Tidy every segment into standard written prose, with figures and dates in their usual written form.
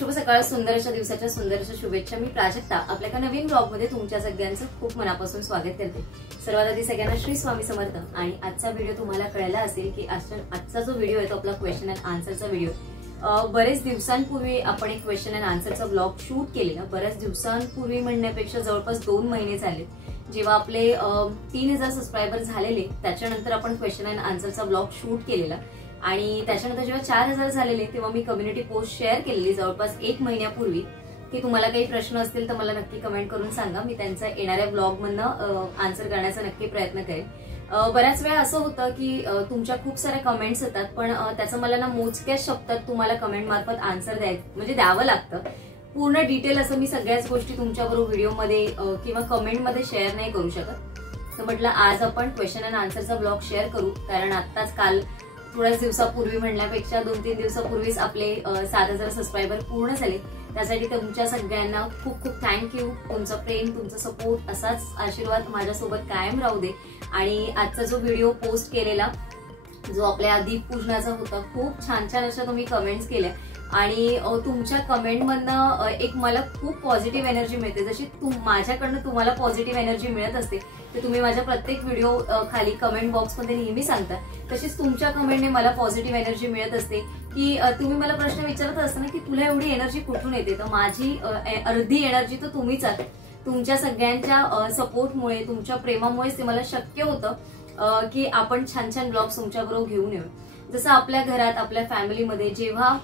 शुभ सकाळ, सुंदर अशा दिवसाच्या सुंदर अशा शुभेच्छा। मी प्राजक्ता आपल्या एका नवीन ब्लॉग मध्ये तुमच्या सगळ्यांचं खूप मनापासून स्वागत करते। सर्वात आधी सगळ्यांना श्री स्वामी समर्थ। आणि आजचा व्हिडिओ तुम्हाला कळला असेल की आजचा जो व्हिडिओ आहे तो आपला क्वेश्चन अँड आन्सरचा व्हिडिओ। बरेच दिवसांपूर्वी आपण एक क्वेश्चन अँड आन्सरचा ब्लॉग शूट केलेला। बरेच दिवसांपूर्वी म्हणण्यापेक्षा जवळपास 2 महिने झाले जेव्हा आपले 3000 सबस्क्रायबर झालेले, त्याच्यानंतर आपण क्वेश्चन अँड आन्सरचा ब्लॉग शूट केलेला। आणि त्याच्यानंतर जेव्हा 4000 झालेले तेव्हा मी कम्युनिटी पोस्ट शेअर केलेली जवळपास 1 महिन्यापूर्वी की तुम्हाला काही प्रश्न असतील तर मला नक्की कमेंट करून सांगा, मी त्यांचा येणाऱ्या ब्लॉग मधनं आन्सर करण्याचा नक्की प्रयत्न करेन। बऱ्याच वेळा असं होतं की तुमच्या खूप साऱ्या कमेंट्स येतात, पण त्याचं मला ना मोजक्याच शब्दात तुम्हाला कमेंट मार्फत आन्सर द्यावं लागतं। पूर्ण डिटेल असं मी सगळ्याच गोष्टी तुमच्याबरोबर व्हिडिओमध्ये किंवा कमेंटमध्ये शेअर नाही करू शकत। तर म्हटलं आज आपण क्वेश्चन अँड आन्सरचा ब्लॉग शेअर करू, कारण आत्ताच काल थोड्याच दिवसापूर्वी म्हणण्यापेक्षा 2-3 दिवसापूर्वीच आपले 7000 सबस्क्रायबर पूर्ण झाले। त्यासाठी तुमच्या सगळ्यांना खूप खूप थँक्यू। तुमचं प्रेम, तुमचा सपोर्ट, असाच आशीर्वाद माझ्यासोबत कायम राहू दे। आणि आजचा जो व्हिडिओ पोस्ट केलेला जो आपल्या दीपपूजनाचा होता, खूप छान छान अशा तुम्ही कमेंट्स केल्या आणि तुमच्या कमेंट मधनं एक मला खूप पॉझिटिव्ह एनर्जी मिळते। जशी माझ्याकडनं तुम्हाला पॉझिटिव्ह एनर्जी मिळत असते ते तुम्ही माझ्या प्रत्येक व्हिडिओ खाली कमेंट बॉक्स मध्ये नेहमी सांगता, तशीच तुमच्या कमेंटने मला पॉझिटिव्ह एनर्जी मिळत असते की तुम्ही मला प्रश्न विचारत असता ना की तुला एवढी एनर्जी कुठून येते, तर माझी अर्धी एनर्जी तर तुम्हीच आहात। तुमच्या सगळ्यांच्या सपोर्टमुळे, तुमच्या प्रेमामुळेच ते मला शक्य होतं की आपण छान छान ब्लॉग्स तुमच्याबरोबर घेऊन येऊ। जसं आपल्या घरात, आपल्या फॅमिलीमध्ये जेव्हा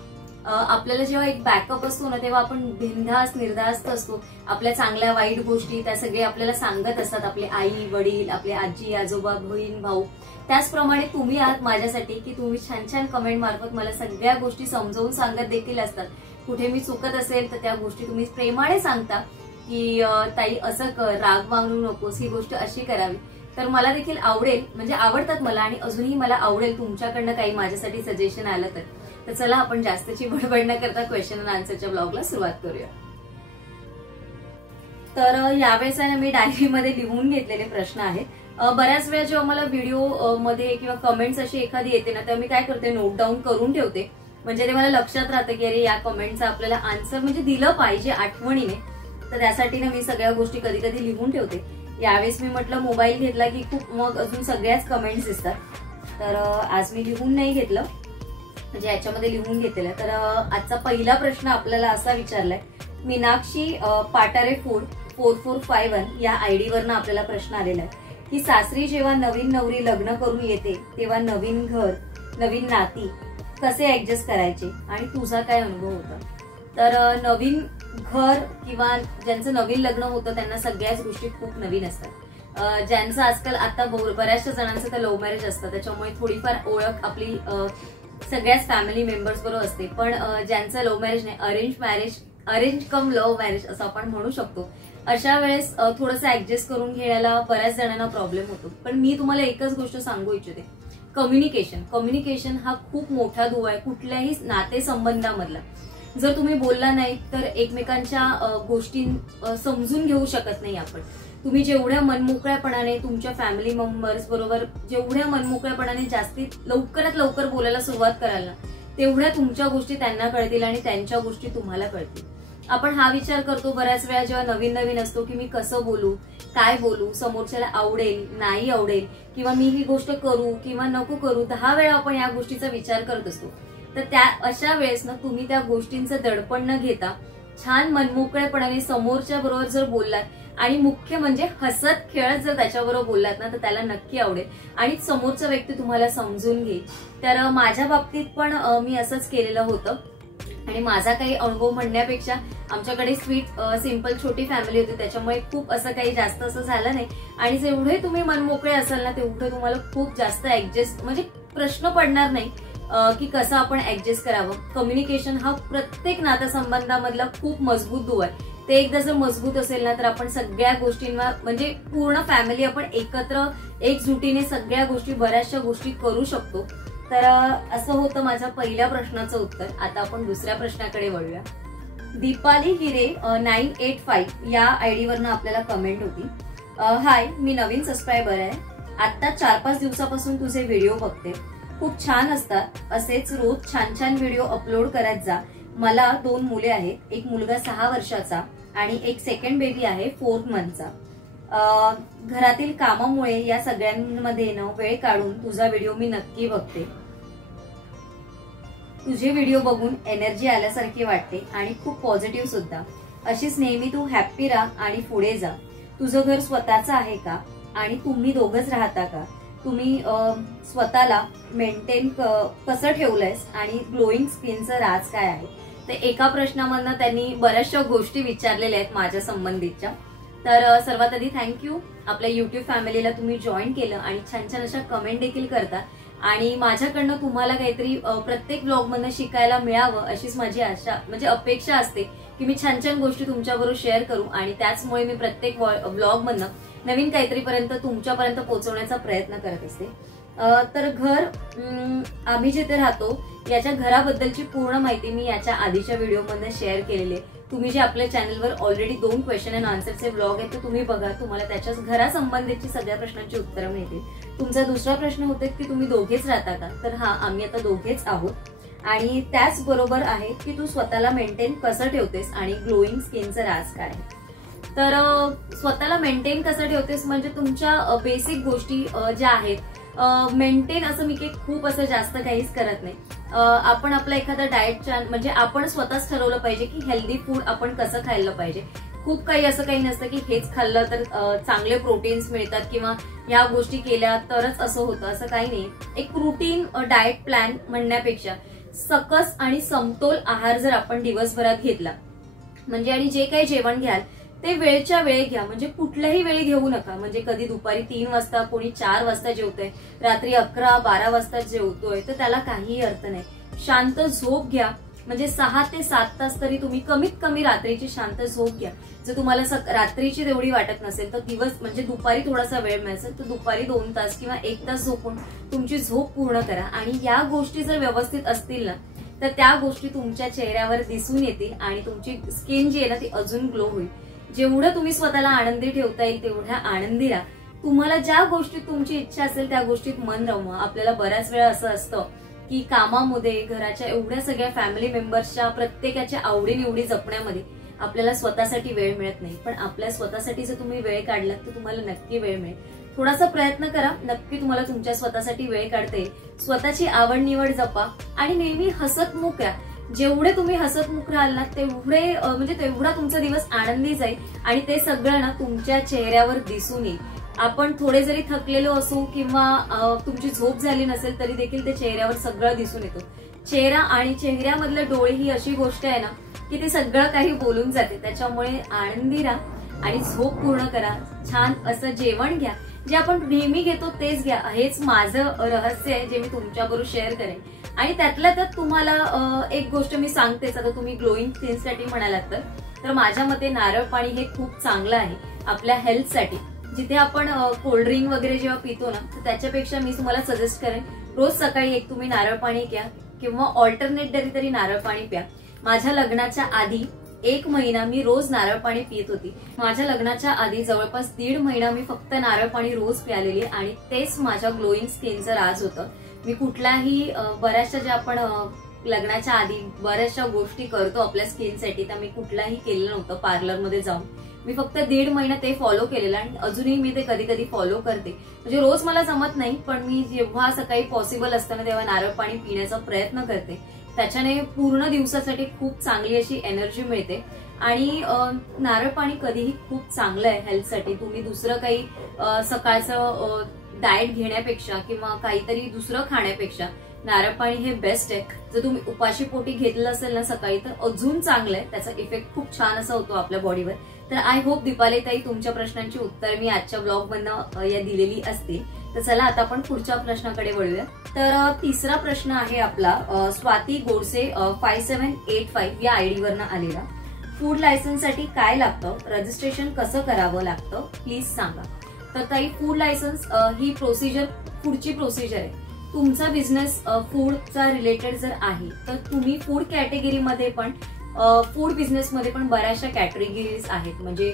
आपल्याला जेव्हा एक बॅकअप असतो ना, तेव्हा आपण बिनधास्त निर्धास्त असतो। आपल्या चांगल्या वाईट गोष्टी त्या सगळे आपल्याला सांगत असतात, आपले आई वडील, आपले आजी आजोबा, बहीण भाऊ। त्याचप्रमाणे तुम्ही आहात माझ्यासाठी की तुम्ही छान छान कमेंट मार्फत मला सगळ्या गोष्टी समजावून सांगत देखील असतात। कुठे मी चुकत असेल तर त्या गोष्टी तुम्ही प्रेमाने सांगता की ताई असं कर, राग मानू नकोस, ही गोष्ट अशी करावी। तर मला देखील आवडेल, म्हणजे आवडतात मला आणि अजूनही मला आवडेल तुमच्याकडनं काही माझ्यासाठी सजेशन आलं तर चला आपण जास्तची बडबड न करता क्वेश्चन अँड आन्सरच्या ब्लॉगला सुरुवात करूया। तर यावेळेस मी डायरीमध्ये लिहून घेतलेले प्रश्न आहेत। बऱ्याच वेळा जेव्हा मला व्हिडिओ मध्ये किंवा कमेंट्स अशी एखादी येते ना, तेव्हा मी काय करते, नोट डाऊन करून ठेवते, म्हणजे ते मला लक्षात राहतं की अरे या कमेंटचा आपल्याला आन्सर म्हणजे दिलं पाहिजे आठवणीने। तर त्यासाठी ना मी सगळ्या गोष्टी कधी कधी लिहून ठेवते। यावेळेस मी म्हटलं मोबाईल घेतला की खूप मग अजून सगळ्याच कमेंट्स दिसतात, तर आज मी लिहून नाही घेतलं, म्हणजे याच्यामध्ये लिहून घेतलेलं। तर आजचा पहिला प्रश्न आपल्याला असा विचारलाय, मीनाक्षी पाटारे 4451 या आयडी वरनं आपल्याला प्रश्न आलेला आहे की सासरी जेव्हा नवीन नवरी लग्न करून येते तेव्हा नवीन घर, नवीन नाती कसे ऍडजस्ट करायचे आणि तुझा काय अनुभव होता? तर नवीन घर किंवा ज्यांचं नवीन लग्न होतं त्यांना सगळ्याच गोष्टी खूप नवीन असतात। ज्यांचं आजकाल आता बऱ्याचशा जणांचं तर लव्ह मॅरेज असतं, त्याच्यामुळे थोडीफार ओळख आपली सगळ्याच फॅमिली मेंबर्स बरोबर असते। पण ज्यांचं लव्ह मॅरेज नाही, अरेंज कम लव्ह मॅरेज असं आपण म्हणू शकतो, अशा वेळेस थोडंसं ऍडजस्ट करून घेण्याला बऱ्याच जणांना प्रॉब्लेम होतो। पण मी तुम्हाला एकच गोष्ट सांगू इच्छिते, कम्युनिकेशन हा खूप मोठा दुवा आहे कुठल्याही नातेसंबंधामधला। जर तुम्ही बोलला नाही तर एकमेकांच्या गोष्टी समजून घेऊ शकत नाही आपण। तुम्ही जेवढ्या मनमोकळ्यापणाने तुमच्या फॅमिली मेंबर्स बरोबर जेवढ्या मनमोकळ्यापणाने जास्तीत लवकरात लवकर बोलायला सुरुवात कराल ना, तेवढ्या तुमच्या गोष्टी त्यांना कळतील आणि त्यांच्या गोष्टी तुम्हाला कळतील। आपण हा विचार करतो बऱ्याच वेळा जेव्हा नवीन नवीन असतो की मी कसं बोलू, काय बोलू, समोरच्याला आवडेल नाही आवडेल, किंवा मी ही गोष्ट करू किंवा नको करू, 10 वेळा आपण या गोष्टीचा विचार करत असतो। तर त्या अशा वेळेस ना तुम्ही त्या गोष्टींचं दडपण न घेता छान मनमोकळेपणाने समोरच्या बरोबर जर बोललात आणि मुख्य म्हणजे हसत खेळत जर त्याच्याबरोबर बोललात ना, तर त्याला नक्की आवडेल आणि समोरचा व्यक्ती तुम्हाला समजून घेईल। तर माझ्या बाबतीत पण मी असंच केलेलं होतं आणि माझा काही अनुभव म्हणण्यापेक्षा आमच्याकडे स्वीट सिंपल छोटी फॅमिली होती, त्याच्यामुळे खूप असं काही जास्त असं झालं नाही। आणि जेवढे तुम्ही मनमोकळे असाल ना तेवढं तुम्हाला खूप जास्त ऍडजस्ट म्हणजे प्रश्न पडणार नाही की कसं आपण ऍडजस्ट करावं। कम्युनिकेशन हा प्रत्येक नातेसंबंधामधला खूप मजबूत दुवा आहे। ते एकदा जर मजबूत असेल ना तर आपण सगळ्या गोष्टींवर म्हणजे पूर्ण फॅमिली आपण एकत्र एकजुटीने सगळ्या गोष्टी, बऱ्याचशा गोष्टी करू शकतो। तर असं होतं माझ्या पहिल्या प्रश्नाचं उत्तर। आता आपण दुसऱ्या प्रश्नाकडे वळूया। दीपाली हिरे 985 या आयडी वरनं आपल्याला कमेंट होती, हाय, मी नवीन सबस्क्रायबर आहे, आता 4-5 दिवसापासून तुझे व्हिडिओ बघते, खूप छान असतात, असेच रोज छान छान व्हिडिओ अपलोड करत जा, मला 2 मुले आहेत, एक मुलगा 6 वर्षाचा आणि एक सेकंड बेबी आहे 4 मंथचा. घरातील कामामुळे या सगळ्यांमध्ये वेळ काढून तुझा व्हिडिओ मी नक्की बघते. तुझे व्हिडिओ बघून एनर्जी आल्यासारखी वाटते आणि खूप पॉझिटिव्ह सुद्धा. अशीच नेहमी तू हॅप्पी राहा आणि पुढे जा. तुझं घर स्वतःचं आहे का आणि तुम्ही दोघंच राहता का? तुम्ही स्वतःला मेंटेन कसं ठेवलंयस आणि ग्लोईंग स्किनचं राज काय आहे? तर एका प्रश्नामधनं त्यांनी बऱ्याचशा गोष्टी विचारलेल्या आहेत माझ्या संबंधितच्या. तर सर्वात आधी थँक्यू. आपल्या युट्यूब फॅमिलीला तुम्ही जॉईन केलं आणि छान छान अशा कमेंट देखील करता आणि माझ्याकडनं तुम्हाला काहीतरी प्रत्येक ब्लॉग मधनं शिकायला मिळावं अशीच माझी आशा म्हणजे अपेक्षा असते की मी छान छान गोष्टी तुमच्याबरोबर शेअर करू आणि त्याचमुळे मी प्रत्येक ब्लॉग मधनं नवीन काहीतरी पर्यंत तुमच्यापर्यंत पोहोचवण्याचा प्रयत्न करत असते. तर घर आम्ही जिथे राहतो याच्या घराबद्दलची पूर्ण माहिती मी याच्या आधीच्या व्हिडिओमध्ये शेअर केलेली आहे. तुम्ही जे आपल्या चॅनलवर ऑलरेडी 2 क्वेश्चन अँड आन्सरचे ब्लॉग आहेत ते तुम्ही बघा. तुम्हाला त्याच्याच घरासंबंधीची सगळ्या प्रश्नांची उत्तरं मिळतील. तुमचा दुसरा प्रश्न होता की तुम्ही दोघेच राहता का? तर हा, आम्ही आता दोघेच आहोत. आणि त्याचबरोबर आहे की तू स्वतःला मेंटेन कसं ठेवतेस आणि ग्लोईंग स्किनचं राज काय आहे? तर स्वतःला मेंटेन कसं ठेवतेस म्हणजे तुमच्या बेसिक गोष्टी ज्या आहेत मेंटेन, असं मी काही खूप असं जास्त काहीच करत नाही. आपण आपला एखादा डाएट म्हणजे आपण स्वतःच ठरवलं पाहिजे की हेल्दी फूड आपण कसं खायला पाहिजे. खूप काही असं काही नसतं की हेच खाल्लं तर चांगले प्रोटीन्स मिळतात किंवा या गोष्टी केल्या तरच असं होतं, असं काही नाही. एक रुटीन डाएट प्लॅन म्हणण्यापेक्षा सकस आणि समतोल आहार जर आपण दिवसभरात घेतला म्हणजे आणि जे काही जेवण घ्याल ते वेळच्या वेळी घ्या. म्हणजे कुठल्याही वेळी घेऊ नका. म्हणजे कधी दुपारी 3 वाजता, कोणी 4 वाजता जेवतोय, रात्री 11-12 वाजता जेवतोय, तर त्याला काहीही अर्थ नाही. शांत झोप घ्या. म्हणजे 6 ते 7 तास तरी तुम्ही कमीत कमी रात्रीची शांत झोप घ्या. जर तुम्हाला रात्रीची तेवढी वाटत नसेल तर म्हणजे दुपारी थोडासा वेळ मिळेल तर दुपारी 2 तास किंवा 1 तास झोपून तुमची झोप पूर्ण करा. आणि या गोष्टी जर व्यवस्थित असतील ना तर त्या गोष्टी तुमच्या चेहऱ्यावर दिसून येतील आणि तुमची स्किन जी आहे ना ती अजून ग्लो होईल. जेवढं तुम्ही स्वतःला आनंदी ठेवता येईल तेवढ्या आनंदी राहा. तुम्हाला ज्या गोष्टीत तुमची इच्छा असेल त्या गोष्टीत मन रमवा. आपल्याला बऱ्याच वेळा असं असतं की कामामध्ये, घराच्या एवढ्या सगळ्या फॅमिली मेंबर्सच्या प्रत्येकाच्या आवडीनिवडी जपण्यामध्ये आपल्याला स्वतःसाठी वेळ मिळत नाही. पण आपल्या स्वतःसाठी जर तुम्ही वेळ काढलात तर तुम्हाला नक्की वेळ मिळेल. थोडासा प्रयत्न करा, नक्की तुम्हाला तुमच्या स्वतःसाठी वेळ काढता येईल. स्वतःची आवड निवड जपा आणि नेहमी हसतमुख राहा. जेवढे तुम्ही हसतमुख राहाल ना तेवढे म्हणजे तेवढा तुमचा दिवस आनंदी जाईल आणि ते सगळं ना तुमच्या चेहऱ्यावर दिसून येईल. आपण थोडे जरी थकलेलो असू किंवा तुमची झोप झाली नसेल तरी देखील ते चेहऱ्यावर सगळं दिसून येतो. चेहरा आणि चेहऱ्यामधले डोळे ही अशी गोष्ट आहे ना की ते सगळं काही बोलून जाते. त्याच्यामुळे आनंदी राहा आणि झोप पूर्ण करा. छान असं जेवण घ्या. जे आपण नेहमी घेतो तेच घ्या. हेच माझं रहस्य आहे जे मी तुमच्याबरोबर शेअर करेन. आणि त्यातल्या त्यात तुम्हाला एक गोष्ट मी सांगतेच. आता तुम्ही ग्लोईंग स्किनसाठी म्हणालात तर माझ्या मते नारळ पाणी हे खूप चांगलं आहे आपल्या हेल्थसाठी. जिथे आपण कोल्ड्रिंक वगैरे जेव्हा पितो ना तर त्याच्यापेक्षा मी तुम्हाला सजेस्ट करेन रोज सकाळी एक तुम्ही नारळ पाणी घ्या किंवा ऑल्टरनेट डे तरी नारळ पाणी प्या. माझ्या लग्नाच्या आधी 1 महिना मी रोज नारळ पाणी पित होती. माझ्या लग्नाच्या आधी जवळपास 1.5 महिना मी फक्त नारळ पाणी रोज प्यालेली आणि तेच माझ्या ग्लोईंग स्किनचं राज होतं. मी कुठलाही बऱ्याचशा ज्या आपण लग्नाच्या आधी बऱ्याचशा गोष्टी करतो आपल्या स्किनसाठी त्या मी कुठलाही केलेलं नव्हतं. पार्लरमध्ये जाऊन मी फक्त 1.5 महिना ते फॉलो केलेलं आणि अजूनही मी ते कधी कधी फॉलो करते. म्हणजे रोज मला जमत नाही पण मी जेव्हा सकाळी पॉसिबल असताना तेव्हा नारळ पाणी पिण्याचा प्रयत्न करते. त्याच्याने पूर्ण दिवसासाठी खूप चांगली अशी एनर्जी मिळते आणि नारळ पाणी कधीही खूप चांगलं आहे हेल्थसाठी. तुम्ही दुसरं काही सकाळचं डाएट घेण्यापेक्षा किंवा काहीतरी दुसरं खाण्यापेक्षा नारळ पाणी हे बेस्ट आहे. जर तुम्ही उपाशी पोटी घेतलं असेल ना सकाळी तर अजून चांगलं आहे. त्याचा इफेक्ट खूप छान असा होतो आपल्या बॉडीवर. तर आय होप दीपाली ताई तुमच्या प्रश्नांची उत्तर मी आजच्या ब्लॉग मधनं या दिलेली असतील. तर चला आता आपण पुढच्या प्रश्नाकडे वळूया. तर तिसरा प्रश्न आहे आपला स्वाती गोडसे 5785 या आयडी वरनं आलेला. फूड लायसन्ससाठी काय लागतं, रजिस्ट्रेशन कसं करावं लागतं प्लीज सांगा. तर ताई फूड लायसन्स ही प्रोसिजर पुढची प्रोसिजर आहे. तुमचा बिझनेस फूडचा रिलेटेड जर आहे तर तुम्ही फूड कॅटेगरीमध्ये पण फूड बिझनेसमध्ये पण बऱ्याचशा कॅटेगरीज आहेत. म्हणजे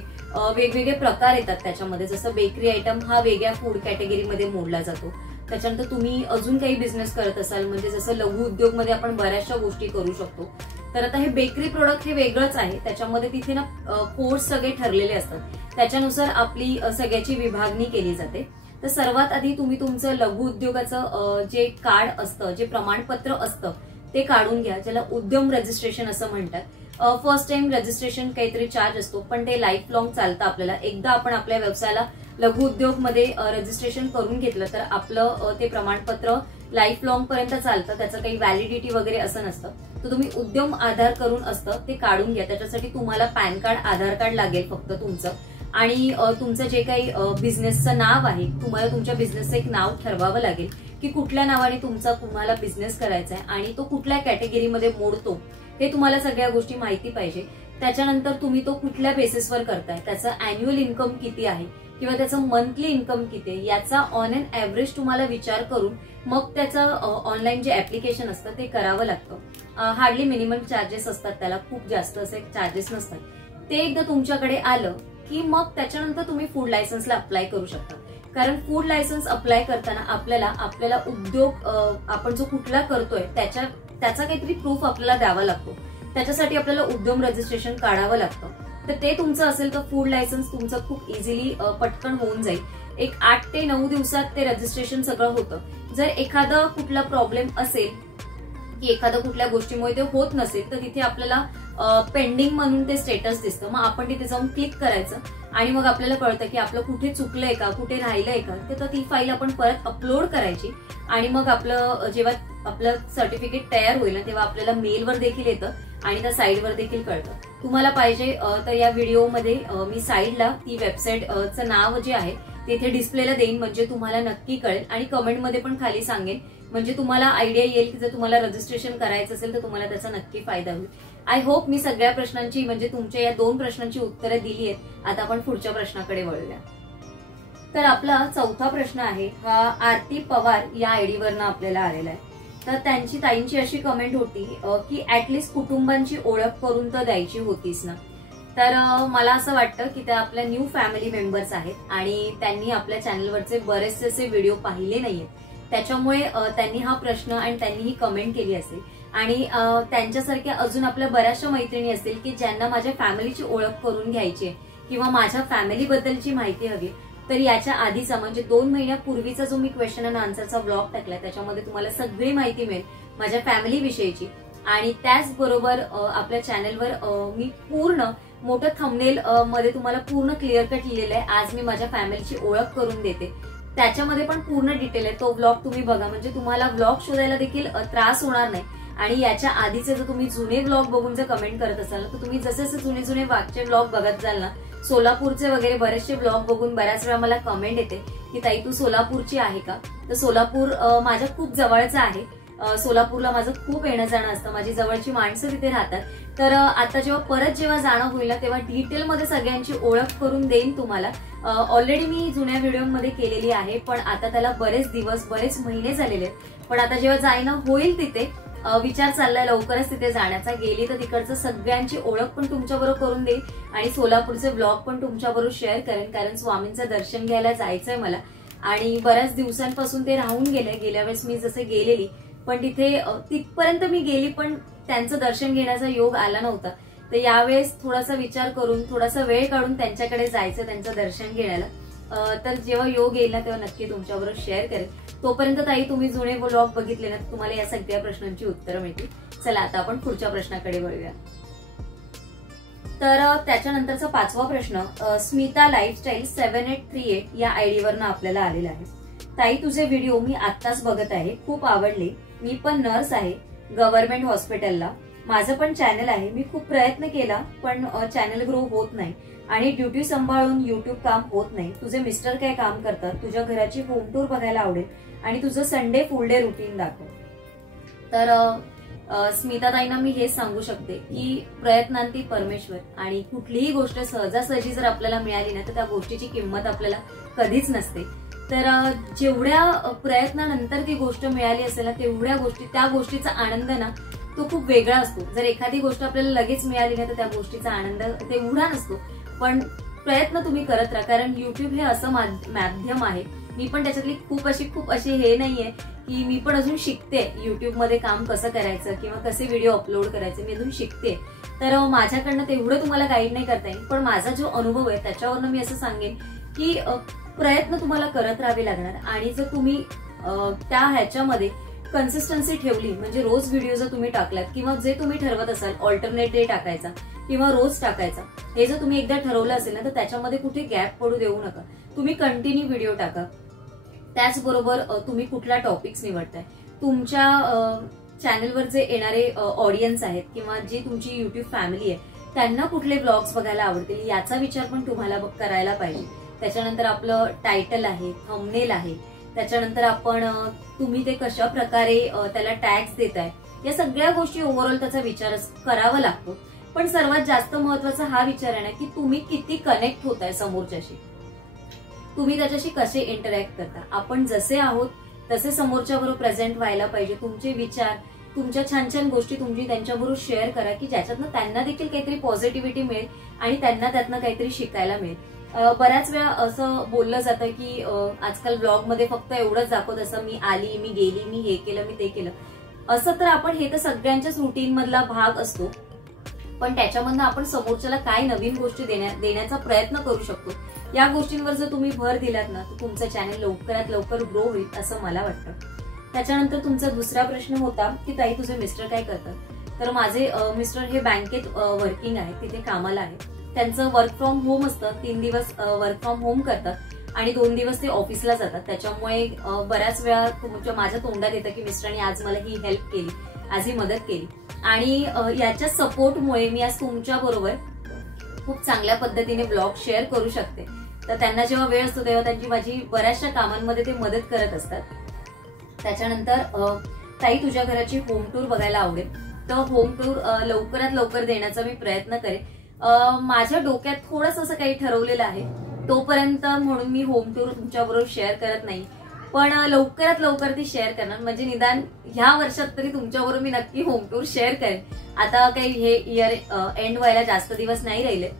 वेगवेगळे प्रकार येतात त्याच्यामध्ये. जसं बेकरी आयटम हा वेगळ्या फूड कॅटेगरीमध्ये मोडला जातो. त्याच्यानंतर तुम्ही अजून काही बिझनेस करत असाल म्हणजे जसं लघु उद्योगमध्ये आपण बऱ्याचशा गोष्टी करू शकतो तर आता हे बेकरी प्रोडक्ट हे वेगळंच आहे, त्याच्यामध्ये तिथे ना कोर्स सगळे ठरलेले असतात, त्याच्यानुसार आपली सगळ्याची विभागणी केली जाते. तर सर्वात आधी तुम्ही तुमचं लघु उद्योगाचं जे कार्ड असतं, जे प्रमाणपत्र असतं ते काढून घ्या, ज्याला उद्यम रजिस्ट्रेशन असं म्हणतात. फर्स्ट टाइम रजिस्ट्रेशन काहीतरी चार्ज असतो, पण ते लाईफ लॉंग चालतं आपल्याला. एकदा आपण आपल्या व्यवसायाला लघु उद्योग मध्ये रजिस्ट्रेशन करून घेतलं तर आपलं ते प्रमाणपत्र लाईफ लॉंग पर्यंत चालतं, त्याचं काही व्हॅलिडिटी वगैरे असं नसतं. तर तुम्ही उद्यम आधार करून असतं ते काढून घ्या. त्याच्यासाठी तुम्हाला पॅन कार्ड, आधार कार्ड लागेल फक्त तुमचं, आणि तुमचं जे काही बिझनेसचं नाव आहे, तुम्हाला तुमच्या बिझनेसचं एक नाव ठरवावं लागेल की कुठल्या नावाने तुम्हाला बिझनेस करायचा आहे आणि तो कुठल्या कॅटेगरीमध्ये मोडतो हे तुम्हाला सगळ्या गोष्टी माहिती पाहिजे. त्याच्यानंतर तुम्ही तो कुठल्या बेसिसवर करताय, त्याचं अॅन्युअल इन्कम किती आहे किंवा त्याचं मंथली इन्कम किती आहे याचा ऑन एन ऍव्हरेज तुम्हाला विचार करून मग त्याचं ऑनलाईन जे ऍप्लिकेशन असतं ते करावं लागतं. हार्डली मिनिमम चार्जेस असतात, त्याला खूप जास्त असे चार्जेस नसतात. ते एकदा तुमच्याकडे आलं की मग त्याच्यानंतर तुम्ही फूड लायसन्सला अप्लाय करू शकता. कारण फूड लायसन्स अप्लाय करताना आपल्याला उद्योग आपण जो कुठला करतोय त्याचा काहीतरी प्रूफ आपल्याला द्यावा लागतो. त्याच्यासाठी आपल्याला उद्यम रजिस्ट्रेशन काढावं लागतं. तर ते तुमचं असेल तर फूड लायसन्स तुमचं खूप इझिली पटकन होऊन जाईल. एक 8 ते 9 दिवसात ते रजिस्ट्रेशन सगळं होतं. जर एखादा कुठला प्रॉब्लेम असेल की एखाद्या कुठल्या गोष्टीमुळे ते होत नसेल तर तिथे आपल्याला पेंडिंग म्हणून ते स्टेटस दिसतं. मग आपण तिथे जाऊन क्लिक करायचं आणि मग आपल्याला कळतं की आपलं कुठे चुकलंय का, कुठे राहिलंय का, तर ती फाईल आपण परत अपलोड करायची आणि मग जेव्हा आपलं सर्टिफिकेट तयार होईल ना तेव्हा आपल्याला मेलवर देखील येतं आणि त्या साईडवर देखील कळतं. तुम्हाला पाहिजे तर या व्हिडिओमध्ये मी साईडला ती वेबसाईटचं नाव जे आहे तिथे डिस्प्लेला देईन, म्हणजे तुम्हाला नक्की कळेल. आणि कमेंटमध्ये पण खाली सांगेन, म्हणजे तुम्हाला आयडिया येईल की जर तुम्हाला रजिस्ट्रेशन करायचं असेल तर तुम्हाला त्याचा नक्की फायदा होईल. आय होप मी सगळ्या प्रश्नांची, म्हणजे तुमच्या या 2 प्रश्नांची उत्तरं दिली आहेत. आता आपण पुढच्या प्रश्नाकडे वळूया. तर आपला चौथा प्रश्न आहे, हा आरती पवार या आयडीवरनं आपल्याला आलेला आहे. तर त्यांची ताईंची अशी कमेंट होती की ऍटलिस्ट कुटुंबांची ओळख करून तर द्यायची होतीच ना. तर मला असं वाटतं की त्या आपल्या न्यू फॅमिली मेंबर्स आहेत आणि त्यांनी आपल्या चॅनलवरचे बरेचसे असे व्हिडिओ पाहिले नाहीयेत, त्याच्यामुळे त्यांनी हा प्रश्न आणि त्यांनी ही कमेंट केली असेल. आणि त्यांच्यासारख्या अजून आपल्या बऱ्याचशा मैत्रिणी असतील की ज्यांना माझ्या फॅमिलीची ओळख करून घ्यायची आहे किंवा माझ्या फॅमिलीबद्दलची माहिती हवी. तर याच्या आधीचा म्हणजे 2 महिन्यापूर्वीचा जो मी क्वेश्चन अँड आन्सरचा ब्लॉग टाकलाय त्याच्यामध्ये तुम्हाला सगळी माहिती मिळेल माझ्या फॅमिली विषयीची. आणि त्याचबरोबर आपल्या चॅनलवर मी पूर्ण मोठं थंबनेल मध्ये तुम्हाला पूर्ण क्लिअर कट लिहिलेलं आहे, आज मी माझ्या फॅमिलीची ओळख करून देते. त्याच्यामध्ये पण पूर्ण डिटेल आहे, तो ब्लॉग तुम्ही बघा, म्हणजे तुम्हाला ब्लॉग शोधायला देखील त्रास होणार नाही. आणि याच्या आधीचे जर तुम्ही जुने ब्लॉग बघून जर कमेंट करत असाल तर तुम्ही जसे जसे जुने मागचे ब्लॉग बघत जाल ना, सोलापूरचे वगैरे बरेचसे ब्लॉग बघून बऱ्याच वेळा मला कमेंट येते की ताई तू सोलापूरची आहे का. तर सोलापूर माझ्या खूप जवळचं आहे. सोलापूरला माझं खूप येणं जाणं असतं, माझी जवळची माणसं तिथे राहतात. तर आता जेव्हा जाणं होईल ना तेव्हा डिटेलमध्ये सगळ्यांची ओळख करून देईन तुम्हाला. ऑलरेडी मी जुन्या व्हिडिओमध्ये केलेली आहे, पण आता त्याला बरेच दिवस, बरेच महिने झालेले आहेत. पण आता जेव्हा जाणं होईल तिथे विचार चाललाय लवकरच तिथे जाण्याचा. गेली तर तिकडचं सगळ्यांची ओळख पण तुमच्याबरोबर करून देईल आणि सोलापूरचे ब्लॉग पण तुमच्याबरोबर शेअर करेन, कारण स्वामींचं दर्शन घ्यायला जायचंय मला. आणि बऱ्याच दिवसांपासून ते राहून गेले. गेल्या वेळेस मी जसे गेलेली पण तिथपर्यंत मी गेली पण त्यांचं दर्शन घेण्याचा योग आला नव्हता. तर यावेळेस थोडासा विचार करून थोडासा वेळ काढून त्यांच्याकडे जायचं, त्यांचं दर्शन घेण्याला. तर जेव्हा योग येईल ना तेव्हा नक्की तुमच्याबरोबर शेअर करेल. तोपर्यंत ताई तुम्ही जुने ब्लॉग बघितले ना तुम्हाला या सगळ्या प्रश्नांची उत्तरं मिळतील. चला आता आपण पुढच्या प्रश्नाकडे वळूया. तर त्याच्यानंतरचा 5वा प्रश्न स्मिता लाईफस्टाईल 7838 या आयडीवरनं आपल्याला आलेला आहे. ताई तुझे व्हिडिओ मी आत्ताच बघत आहे, खूप आवडले. मी पण नर्स आहे गव्हर्नमेंट हॉस्पिटलला. माझं पण चॅनल आहे. मी खूप प्रयत्न केला पण चॅनल ग्रो होत नाही आणि ड्युटी सांभाळून युट्यूब काम होत नाही. तुझे मिस्टर काय काम करतात? तुझ्या घराची होम टूर बघायला आवडेल आणि तुझं संडे फुल डे रुटीन दाखव. तर स्मिताताईंना मी हेच सांगू शकते की प्रयत्नांती परमेश्वर, आणि कुठलीही गोष्ट सहजासहजी जर आपल्याला मिळाली ना तर त्या गोष्टीची किंमत आपल्याला कधीच नसते. तर जेवढ्या प्रयत्नानंतर ती गोष्ट मिळाली असेल ना त्या गोष्टीचा आनंद ना तो खूप वेगळा असतो. जर एखादी गोष्ट आपल्याला लगेच मिळाली ना तर त्या गोष्टीचा आनंद तेवढा नसतो. पण प्रयत्न तुम्ही करत राहा, कारण युट्यूब हे असं माध्यम आहे मी पण त्याच्यातली खूप अशी हे नाहीये की मी पण अजून शिकते युट्यूबमध्ये काम कसं करायचं किंवा कसे व्हिडिओ अपलोड करायचे, मी अजून शिकते. तर माझ्याकडनं तेवढं तुम्हाला गाईड नाही करता येईल, पण माझा जो अनुभव आहे त्याच्यावरनं मी असं सांगेन की प्रयत्न तुम्हाला करत राहावे लागणार. आणि जर तुम्ही त्या ह्याच्यामध्ये कन्सिस्टन्सी ठेवली, म्हणजे रोज व्हिडिओ जर तुम्ही टाकलात किंवा जे तुम्ही ठरवत असाल ऑल्टरनेट डे टाकायचा किंवा रोज टाकायचा, हे जर तुम्ही एकदा ठरवलं असेल ना तर त्याच्यामध्ये कुठे गॅप पडू देऊ नका. तुम्ही कंटिन्यू व्हिडिओ टाका. त्याचबरोबर तुम्ही कुठला टॉपिक्स निवडताय, तुमच्या चॅनलवर जे येणारे ऑडियन्स आहेत किंवा जी तुमची युट्यूब फॅमिली आहे त्यांना कुठले ब्लॉग्स बघायला आवडतील याचा विचार पण तुम्हाला करायला पाहिजे. त्याच्यानंतर आपलं टायटल आहे, थंबनेल आहे, त्याच्यानंतर आपण तुम्ही ते कशा प्रकारे त्याला टॅग्स देताय, या सगळ्या गोष्टी ओव्हरऑल त्याचा विचार करावा लागतो. पण सर्वात जास्त महत्वाचा हा विचार आहे ना की तुम्ही किती कनेक्ट होताय समोरच्याशी, तुम्ही त्याच्याशी कसे इंटरॅक्ट करता. आपण जसे आहोत तसे समोरच्या बरोबर प्रेझेंट व्हायला पाहिजे. तुमचे विचार, तुमच्या छान छान गोष्टी तुम्ही त्यांच्याबरोबर शेअर करा की ज्याच्यातनं त्यांना देखील काहीतरी पॉझिटिव्हिटी मिळेल आणि त्यांना त्यातनं काहीतरी शिकायला मिळेल. बऱ्याच वेळा असं बोललं जातं की आजकाल ब्लॉग मध्ये फक्त एवढंच दाखवत असं मी आली, मी गेली, मी हे केलं, मी ते केलं. असं तर आपण हे तर सगळ्यांच्याच रुटीन मधला भाग असतो, पण त्याच्यामधनं आपण समोरच्याला काय नवीन गोष्टी देण्याचा प्रयत्न करू शकतो, या गोष्टींवर जर तुम्ही भर दिलात ना तर तुमचं चॅनल लवकरात लवकर ग्रो होईल असं मला वाटतं. त्याच्यानंतर तुमचा दुसरा प्रश्न होता की ताई तुझे मिस्टर काय करतात. तर माझे मिस्टर हे बँकेत वर्किंग आहे, तिथे कामाला आहे. त्यांचं वर्क फ्रॉम होम असतं, 3 दिवस वर्क फ्रॉम होम करतात आणि 2 दिवस ते ऑफिसला जातात. त्याच्यामुळे बऱ्याच वेळा माझ्या तोंडात येतं की मिस्टरांनी आज मला ही हेल्प केली, आज ही मदत केली. आणि याच्या सपोर्टमुळे मी आज तुमच्या बरोबर खूप चांगल्या पद्धतीने ब्लॉग शेअर करू शकते. तर त्यांना जेव्हा वेळ असतो तेव्हा त्यांची माझी बऱ्याचशा कामांमध्ये ते मदत करत असतात. त्याच्यानंतर ताई तुझ्या घराची होम टूर बघायला आवडेल. तर होम टूर लवकरात लवकर देण्याचा मी प्रयत्न करेन. माझ्या डोक्यात थोडंसं असं काही ठरवलेलं आहे, तोपर्यंत म्हणून मी होम टूर तुमच्याबरोबर शेअर करत नाही, पण लवकरात लवकर ती शेअर करणार. म्हणजे निदान ह्या वर्षात तरी तुमच्याबरोबर मी नक्की होम टूर शेअर करेन. आता काही हे इयर एंड व्हायला जास्त दिवस नाही राहिले,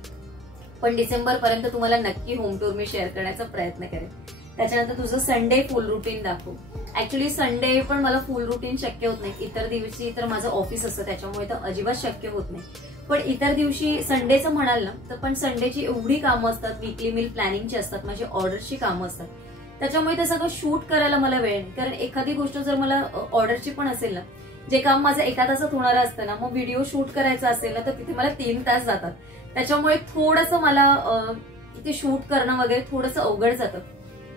पण डिसेंबर पर्यंत तुम्हाला नक्की होम टूर मी शेअर करण्याचा प्रयत्न करेन. त्याच्यानंतर तुझं संडे फुल रुटीन दाखव. ऍक्च्युली संडे पण मला फुल रुटीन शक्य होत नाही. इतर दिवशी तर माझं ऑफिस असतं त्याच्यामुळे तर अजिबात शक्य होत नाही. पण इतर दिवशी संडेचं म्हणाल ना तर पण संडेची एवढी कामं असतात, वीकली मील प्लॅनिंगची असतात, माझी ऑर्डरची कामं असतात, त्याच्यामुळे ते सगळं शूट करायला मला वेळ नाही. कारण एखादी गोष्ट जर मला ऑर्डरची पण असेल ना, जे काम माझं 1 तासात होणारं असतं ना, मग व्हिडिओ शूट करायचा असेल ना तर तिथे मला 3 तास जातात. त्याच्यामुळे थोडंसं मला ते शूट करणं वगैरे थोडंसं अवघड जातं.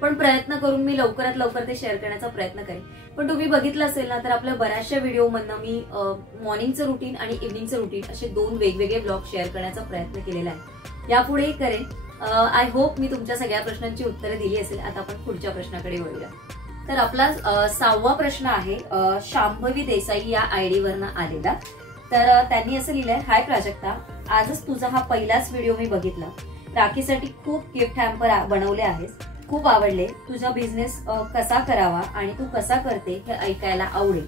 पण प्रयत्न करून मी लवकरात लवकर ते शेअर करण्याचा प्रयत्न करेन. पण तुम्ही बघितलं असेल ना तर आपल्या बऱ्याचशा व्हिडिओमधनं मी मॉर्निंगचं रुटीन आणि इव्हनिंगचं रुटीन असे 2 वेगवेगळे ब्लॉग शेअर करण्याचा प्रयत्न केलेला आहे. यापुढेही करेन. आय होप मी तुमच्या सगळ्या प्रश्नांची उत्तरं दिली असेल. आता आपण पुढच्या प्रश्नाकडे वळूया. तर आपला 6वा प्रश्न आहे शांभवी देसाई या आयडी वरनं आलेला. तर त्यांनी असं लिहिलंय, हाय प्राजक्ता, आजच तुझा हा पहिलाच व्हिडिओ मी बघितला. राखीसाठी खूप गिफ्ट हॅम्पर बनवले आहेस, खूप आवडले. तुझा बिझनेस कसा करावा आणि तू कसा करते हे ऐकायला आवडेल.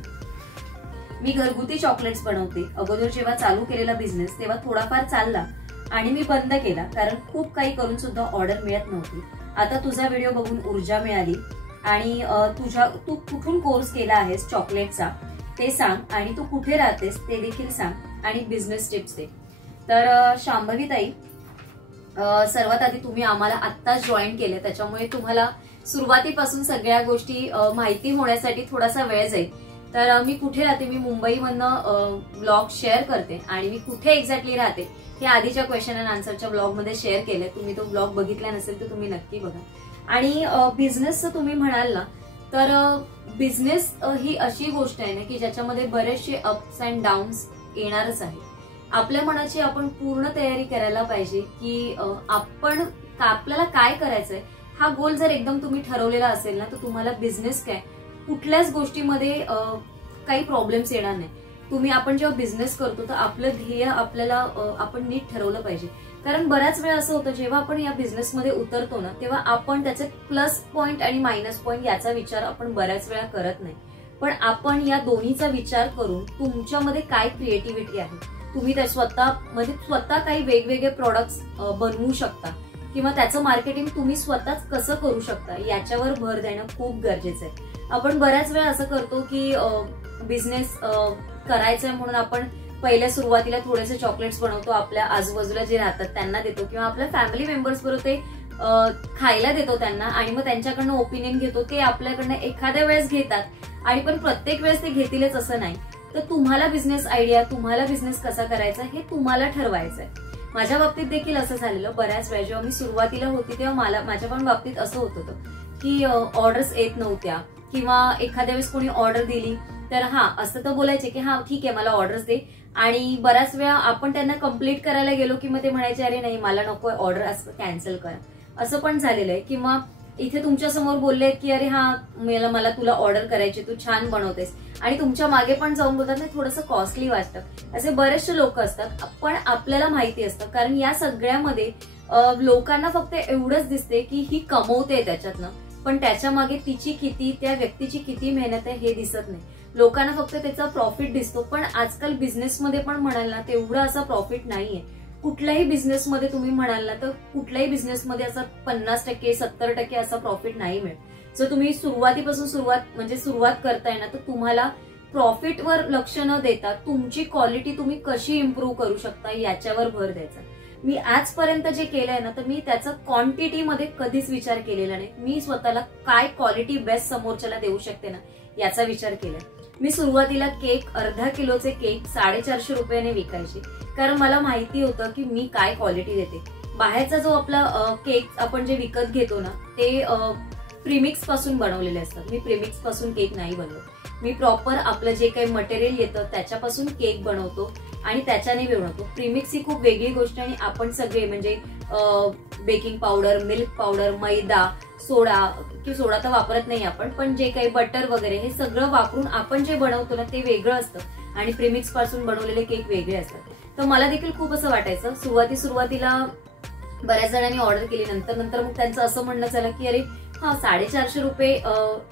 मी घरगुती चॉकलेट्स बनवते. अगोदर जेव्हा चालू केलेला बिझनेस तेव्हा थोडाफार चालला आणि मी बंद केला कारण खूप काही करून सुद्धा ऑर्डर मिळत नव्हती. आता तुझा व्हिडिओ बघून ऊर्जा मिळाली आणि तू कुठून कोर्स केला आहेस चॉकलेटचा ते सांग आणि तू कुठे राहतेस ते देखील सांग आणि बिझनेस टिप्स दे. तर शांभवी ताई, सर्वात आधी तुम्ही आम्हाला आत्ताच जॉईन केले त्याच्यामुळे तुम्हाला सुरुवातीपासून सगळ्या गोष्टी माहिती होण्यासाठी थोडासा वेळ जाईल. तर मी कुठे राहते, मी मुंबईमधनं ब्लॉग शेअर करते आणि मी कुठे एक्झॅक्टली राहते हे आधीच्या क्वेश्चन अँड आन्सरच्या ब्लॉगमध्ये शेअर केलंय. तुम्ही तो ब्लॉग बघितला नसेल तर तुम्ही नक्की बघा. आणि बिझनेसचं तुम्ही म्हणाल ना तर बिझनेस ही अशी गोष्ट आहे ना की ज्याच्यामध्ये बरेचसे अप्स अँड डाऊन्स येणारच आहे. आपल्या मनाची आपण पूर्ण तयारी करायला पाहिजे की आपल्याला काय करायचंय हा गोल जर एकदम तुम्ही ठरवलेला असेल ना तर तुम्हाला बिझनेस काय कुठल्याच गोष्टीमध्ये काही प्रॉब्लेम्स येणार नाही. आपण जेव्हा बिझनेस करतो तर आपलं ध्येय आपल्याला आपण नीट ठरवलं पाहिजे. कारण बऱ्याच वेळा असं होतं जेव्हा आपण या बिझनेसमध्ये उतरतो ना तेव्हा आपण त्याचे प्लस पॉइंट आणि मायनस पॉइंट याचा विचार आपण बऱ्याच वेळा करत नाही. पण आपण या दोन्हीचा विचार करून तुमच्यामध्ये काय क्रिएटिव्हिटी आहे, तुम्ही त्या स्वतः काही वेगवेगळे प्रोडक्ट्स बनवू शकता किंवा त्याचं मार्केटिंग तुम्ही स्वतःच कसं करू शकता याच्यावर भर देणं खूप गरजेचं आहे. आपण बऱ्याच वेळा असं करतो की बिझनेस करायचंय म्हणून आपण पहिल्या सुरुवातीला थोडेसे चॉकलेट्स बनवतो, आपल्या आजूबाजूला जे राहतात त्यांना देतो किंवा आपल्या फॅमिली मेंबर्स बरोबर ते खायला देतो त्यांना, आणि मग त्यांच्याकडनं ओपिनियन घेतो. ते आपल्याकडनं एखाद्या वेळेस घेतात आणि पण प्रत्येक वेळेस ते घेतीलच असं नाही. तर तुम्हाला बिझनेस आयडिया, तुम्हाला बिझनेस कसा करायचा हे तुम्हाला ठरवायचं आहे. माझ्या बाबतीत देखील असं झालेलं. बऱ्याच वेळा जेव्हा मी सुरुवातीला होती तेव्हा माझ्या पण बाबतीत असं होत होतं की ऑर्डर्स येत नव्हत्या, किंवा एखाद्या वेळेस कोणी ऑर्डर दिली तर असं तर बोलायचे की ठीक आहे मला ऑर्डर्स दे, आणि बऱ्याच वेळा आपण त्यांना कम्प्लीट करायला गेलो की मग ते म्हणायचे अरे नाही मला नको ऑर्डर, असं कॅन्सल करा. असं पण झालेलं आहे. किंवा इथे तुमच्या समोर बोललेत की अरे मला तुला ऑर्डर करायची, तू छान बनवतेस, आणि तुमच्या मागे पण जाऊन बोलतात नाही थोडंसं कॉस्टली वाटतं. असे बरेचसे लोक असतात, पण आपल्याला माहिती असतं, कारण या सगळ्यामध्ये लोकांना फक्त एवढंच दिसते की ही कमवते त्याच्यातनं, पण त्याच्या मागे तिची किती, त्या व्यक्तीची किती मेहनत आहे हे दिसत नाही. लोकांना फक्त त्याचा प्रॉफिट दिसतो, पण आजकाल बिझनेसमध्ये पण म्हणाल ना तेवढा असा प्रॉफिट नाहीये. कुठल्याही बिझनेसमध्ये तुम्ही म्हणाल ना तर कुठल्याही बिझनेसमध्ये असा 50% 70% असा प्रॉफिट नाही मिळत. जर तुम्ही सुरुवातीपासून सुरुवात करताय ना तर तुम्हाला प्रॉफिटवर लक्ष न देता तुमची क्वालिटी तुम्ही कशी इम्प्रूव्ह करू शकता याच्यावर भर द्यायचा. मी आजपर्यंत जे केलंय ना तर मी त्याचा क्वांटिटीमध्ये कधीच विचार केलेला नाही. मी स्वतःला काय क्वालिटी बेस्ट समोरच्याला देऊ शकते ना याचा विचार केलाय. मी सुरुवातीला केक, अर्धा किलोचे केक 450 रुपयाने विकायचे, कारण मला माहिती होतं की मी काय क्वालिटी देते. बाहेरचा जो आपला केक आपण जे विकत घेतो ना ते प्रीमिक्स पासून बनवलेले असतात. मी प्रीमिक्स पासून केक नाही बनवत. मी प्रॉपर आपलं जे काही मटेरियल येतं त्याच्यापासून केक बनवतो आणि त्याच्याने बनवतो. प्रीमिक्स ही खूप वेगळी गोष्ट, आणि आपण सगळे म्हणजे बेकिंग पावडर, मिल्क पावडर, मैदा, सोडा तर वापरत नाही आपण, पण जे काही बटर वगैरे हे सगळं वापरून आपण जे बनवतो ना ते वेगळं असतं, आणि प्रीमिक्स पासून बनवलेले केक वेगळे असतात. तर मला देखील खूप असं वाटायचं. सुरुवातीला बऱ्याच जणांनी ऑर्डर केली, नंतर मग त्यांचं असं म्हणणं झालं की अरे 450 रुपये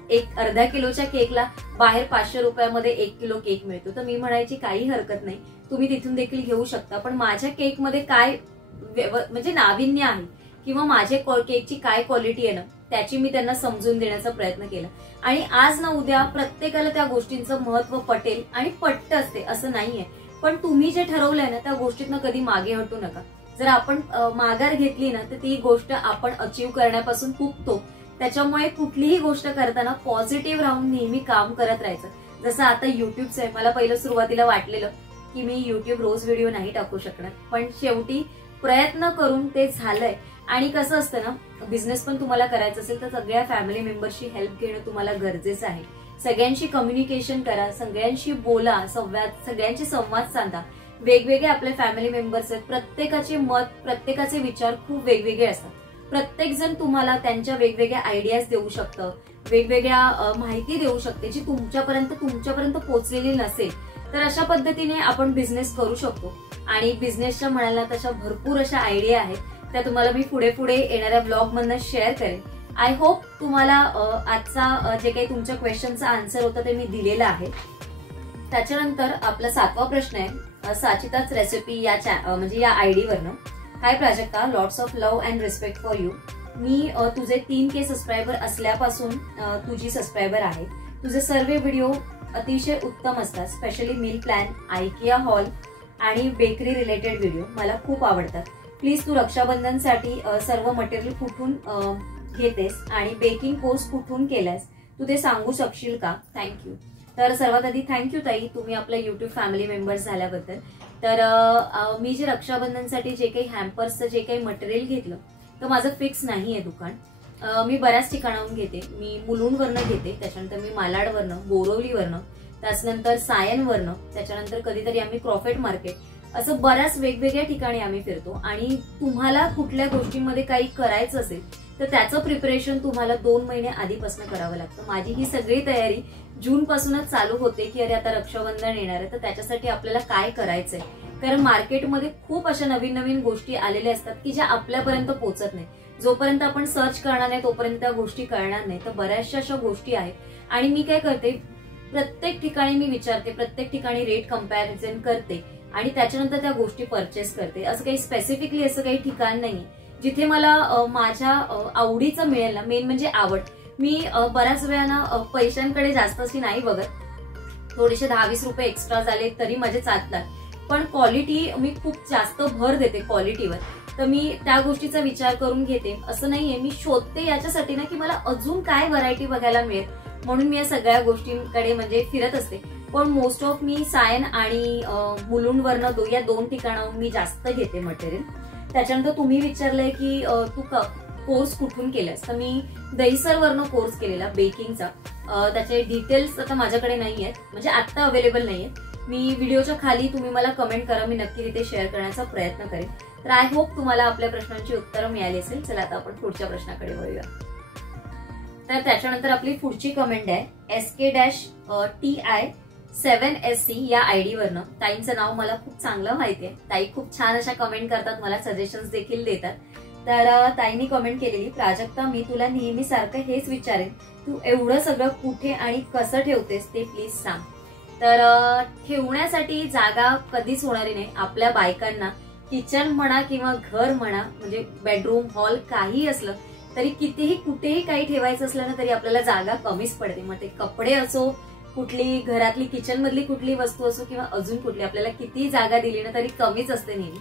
एक अर्धा किलोच्या केकला, बाहेर 500 रुपयामध्ये 1 किलो केक मिळतो. तर मी म्हणायची काही हरकत नाही, तुम्ही तिथून देखील घेऊ शकता, पण माझ्या केकमध्ये काय म्हणजे नाविन्य आहे किंवा माझ्या केकची काय क्वालिटी आहे ना त्याची मी त्यांना समजून देण्याचा प्रयत्न केला. आणि आज ना उद्या प्रत्येकाला त्या गोष्टींचं महत्व पटेल, आणि पट्ट असते असं नाहीये, पण तुम्ही जे ठरवलंय ना त्या गोष्टीतनं कधी मागे हटू नका. जर आपण माघार घेतली ना तर ती गोष्ट आपण अचीव्ह करण्यापासून चुकतो. त्याच्यामुळे कुठलीही गोष्ट करताना पॉझिटिव्ह राहून नेहमी काम करत राहायचं. जसं आता युट्यूबचं आहे, मला पहिलं सुरुवातीला वाटलेलं की मी युट्यूब रोज व्हिडिओ नाही टाकू शकणार, पण शेवटी प्रयत्न करून ते झालंय. आणि कसं असतं ना, बिझनेस पण तुम्हाला करायचं असेल तर सगळ्या फॅमिली मेंबर्सची हेल्प घेणं तुम्हाला गरजेचं आहे. सगळ्यांशी कम्युनिकेशन करा, सगळ्यांशी बोला, सगळ्यांशी संवाद साधा. वेगवेगळे आपले फॅमिली मेंबर्स आहेत, प्रत्येकाचे मत, प्रत्येकाचे विचार खूप वेगवेगळे असतात. प्रत्येक जण तुम्हाला त्यांच्या वेगवेगळ्या आयडियाज देऊ शकतं, वेगवेगळ्या माहिती देऊ शकते जी तुमच्यापर्यंत पोहोचलेली नसेल. तर अशा पद्धतीने आपण बिझनेस करू शकतो. आणि बिझनेसच्या म्हणायला तशा भरपूर अशा आयडिया आहेत, त्या तुम्हाला मी पुढे येणाऱ्या ब्लॉग मधनं शेअर करेन. आय होप तुम्हाला आजचा जे काही तुमच्या क्वेश्चनचा आन्सर होता ते मी दिलेला आहे. त्याच्यानंतर आपला 7वा प्रश्न आहे साचिताच रेसिपी म्हणजे या आयडीवरनं. Hi Prajakta, lots of love and respect for you. मी तुझे 3K सबस्क्रायबर असल्यापासून तुझी सबस्क्रायबर आहे. तुझे सर्व व्हिडिओ अतिशय उत्तम असतात, specially meal plan, IKEA hall आणि बेकरी रिलेटेड व्हिडिओ मला खूप आवडतात. प्लीज तू रक्षाबंधनसाठी सर्व मटेरियल कुठून घेतेस आणि बेकिंग कोर्स कुठून केलास तू ते सांगू शकशील का? थँक्यू. तर सर्वात आधी थँक्यू ताई, तुम्ही आपल्या युट्यूब फॅमिली मेंबर्स झाल्याबद्दल. तर मी जे रक्षाबंधनसाठी जे काही हॅम्पर्सचं जे काही मटेरियल घेतलं तर माझं फिक्स नाहीये दुकान. मी बऱ्याच ठिकाणाहून घेते. मी मुलुंडवरनं घेते, त्याच्यानंतर मी मालाडवरनं, बोरवलीवरनं, त्याच्यानंतर सायनवरनं, त्याच्यानंतर कधीतरी आम्ही प्रॉफिट मार्केट, असं बऱ्याच वेगवेगळ्या ठिकाणी आम्ही फिरतो. आणि तुम्हाला कुठल्या गोष्टींमध्ये काही करायचं असेल तर त्याचं प्रिपरेशन तुम्हाला 2 महिने आधीपासून करावं लागतं. माझी ही सगळी तयारी जून पासूनच चालू होते की अरे आता रक्षाबंधन येणार आहे, तर त्याच्यासाठी आपल्याला काय करायचंय. कारण मार्केटमध्ये खूप अशा नवीन गोष्टी आलेल्या असतात की ज्या आपल्यापर्यंत पोहोचत नाही. जोपर्यंत आपण सर्च करणार नाही तोपर्यंत त्या गोष्टी कळणार नाही. तर बऱ्याचशा अशा गोष्टी आहेत, आणि मी काय करते, प्रत्येक ठिकाणी मी विचारते, प्रत्येक ठिकाणी रेट कम्पॅरिझन करते आणि त्याच्यानंतर त्या गोष्टी परचेस करते. असं काही स्पेसिफिकली असं काही ठिकाण नाहीये जिथे मला माझ्या आवडीचं मिळेल ना, मेन म्हणजे आवड. मी बऱ्याच वेळा ना पैशांकडे जास्त अशी नाही बघत, थोडेसे 10-20 रुपये एक्स्ट्रा झाले तरी माझे चालतात, पण क्वालिटी मी खूप जास्त भर देते क्वालिटीवर. तर मी त्या गोष्टीचा विचार करून घेते. असं नाहीये, मी शोधते याच्यासाठी ना की मला अजून काय व्हरायटी बघायला मिळेल, म्हणून मी या सगळ्या गोष्टींकडे म्हणजे फिरत असते. पण मोस्ट ऑफ मी सायन आणि मुलुंडवरनं या 2 ठिकाणाहून मी जास्त घेते मटेरियल. त्याच्यानंतर तुम्ही विचारलंय की तू कोर्स कुठून केलास, तर मी दहीसरवरनं कोर्स केलेला बेकिंगचा. त्याचे डिटेल्स आता माझ्याकडे नाही आहेत, म्हणजे आता अवेलेबल नाही आहेत. मी व्हिडिओच्या खाली तुम्ही मला कमेंट करा, मी नक्की तिथे शेअर करण्याचा प्रयत्न करेन. तर आय होप तुम्हाला आपल्या प्रश्नांची उत्तरं मिळाली असेल. चला आता आपण पुढच्या प्रश्नाकडे वळूया. तर त्याच्यानंतर आपली पुढची कमेंट आहे SK-TI7SC या आयडी वरनं. ताईंचं नाव मला खूप चांगलं माहिती आहे. ताई खूप छान अशा कमेंट करतात, मला सजेशन्स देखील देतात. तर ताईंनी कमेंट केलेली, प्राजक्ता मी तुला नेहमी सारखं हेच विचारेन, तू एवढं सगळं कुठे आणि कसं ठेवतेस ते प्लीज सांग. तर ठेवण्यासाठी जागा कधीच होणारी नाही. आपल्या बायकांना किचन म्हणा किंवा घर म्हणा, म्हणजे बेडरूम, हॉल काही असलं तरी कितीही कुठेही काही ठेवायचं असलं ना तरी आपल्याला जागा कमीच पडते. मग ते कपडे असो, कुठली घरातली किचन मधली कुठली वस्तू असो किंवा अजून कुठली, आपल्याला किती जागा दिली ना तरी कमीच असते नेहमी.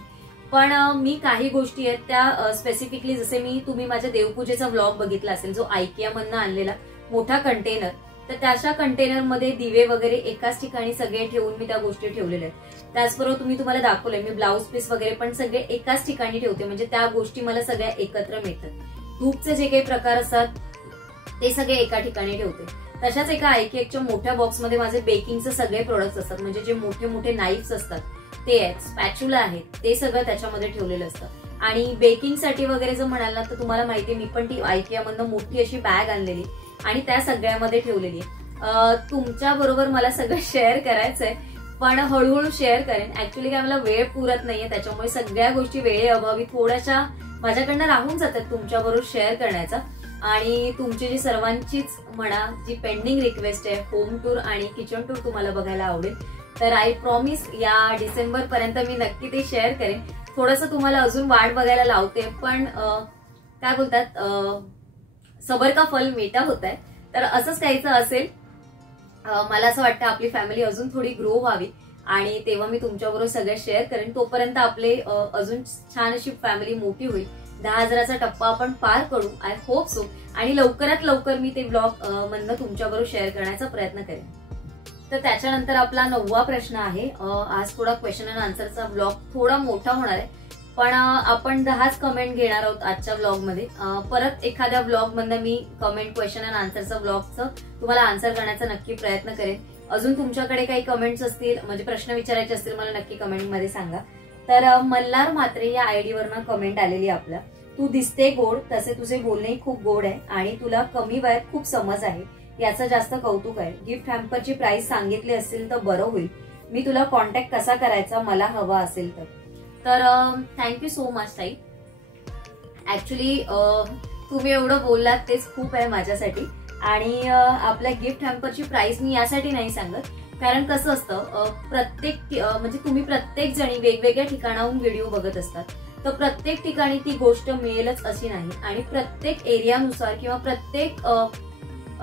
पण मी काही गोष्टी आहेत त्या स्पेसिफिकली, जसे तुम्ही माझ्या देवपूजेचा व्लॉग बघितला असेल, जो IKEA मधनं आणलेला मोठा कंटेनर, तर त्याच्या कंटेनरमध्ये दिवे वगैरे एकाच ठिकाणी सगळे ठेवून मी त्या गोष्टी ठेवलेल्या आहेत. त्याचबरोबर तुम्हाला दाखवलंय मी ब्लाऊज पीस वगैरे पण सगळे एकाच ठिकाणी ठेवते, म्हणजे त्या गोष्टी मला सगळ्या एकत्र मिळतात. धूपचे जे काही प्रकार असतात ते सगळे एका ठिकाणी ठेवते. तशाच एका IKEAच्या मोठ्या बॉक्समध्ये माझे बेकिंगचे सगळे प्रोडक्ट्स असतात, म्हणजे जे मोठे मोठे नाईफ्स असतात ते आहेत, स्पॅच्युला आहेत, ते सगळं त्याच्यामध्ये ठेवलेलं असतं. आणि बेकिंगसाठी वगैरे जर म्हणाल ना तर तुम्हाला माहितीये, मी पण ती IKEA मधनं मोठी अशी बॅग आणलेली आणि त्या सगळ्यामध्ये ठेवलेली आहे. तुमच्या बरोबर मला सगळं शेअर करायचंय, पण हळूहळू शेअर करेन. ऍक्च्युली काय मला वेळ पुरत नाहीये, त्याच्यामुळे सगळ्या गोष्टी वेळेअभावी थोड्याशा माझ्याकडनं राहून जातात तुमच्या बरोबर शेअर करण्याचा. आणि तुमची जी सर्वांचीच म्हणा जी पेंडिंग रिक्वेस्ट आहे, होम टूर आणि किचन टूर तुम्हाला बघायला आवडेल, तर आय प्रॉमिस या डिसेंबर पर्यंत मी नक्की ते शेअर करेन. थोडंसं तुम्हाला अजून वाट बघायला लावते, पण काय बोलतात, सबर का फल मीठा होत आहे. तर असंच काहीचं असेल. मला असं वाटतं आपली फॅमिली अजून थोडी ग्रो व्हावी आणि तेव्हा मी तुमच्याबरोबर सगळं शेअर करेन. तोपर्यंत आपले अजून छान अशी फॅमिली मोठी होईल. 10,000चा टप्पा आपण पार करू, आय होप सो. आणि लवकरात लवकर मी ते ब्लॉग मधनं तुमच्याबरोबर शेअर करण्याचा प्रयत्न करेन. तर त्याच्यानंतर आपला 9वा प्रश्न आहे. आज थोडा क्वेश्चन अँड आन्सरचा ब्लॉग थोडा मोठा होणार आहे, पण आपण 10च कमेंट घेणार आहोत आजच्या ब्लॉगमध्ये. परत एखाद्या ब्लॉग मधनं मी कमेंट क्वेश्चन अँड आन्सरचा ब्लॉगचं तुम्हाला आन्सर करण्याचा नक्की प्रयत्न करेन. अजून तुमच्याकडे काही कमेंट्स असतील, म्हणजे प्रश्न विचारायचे असतील, मला नक्की कमेंटमध्ये सांगा. तर मल्हार म्हात्रे या आयडीवरनं कमेंट आलेली आपल्या, तू दिसते गोड, तसे तुझे बोलणेही खूप गोड आहे आणि तुला कमी वयात खूप समज आहे, याचं जास्त कौतुक आहे. गिफ्ट हॅम्परची प्राइस सांगितली असेल तर बरं होईल, मी तुला कॉन्टॅक्ट कसा करायचा मला हवा असेल तर. तर थँक्यू सो मच ताई. ऍक्च्युली तुम्ही एवढं बोललात तेच खूप आहे माझ्यासाठी. आणि आपल्या गिफ्ट हॅम्परची प्राइस मी यासाठी नाही सांगत, कारण कसं असतं, प्रत्येक म्हणजे तुम्ही प्रत्येक जणी वेगवेगळ्या ठिकाणाहून व्हिडिओ बघत असतात, तर प्रत्येक ठिकाणी ती गोष्ट मिळेलच अशी नाही. आणि प्रत्येक एरियानुसार किंवा प्रत्येक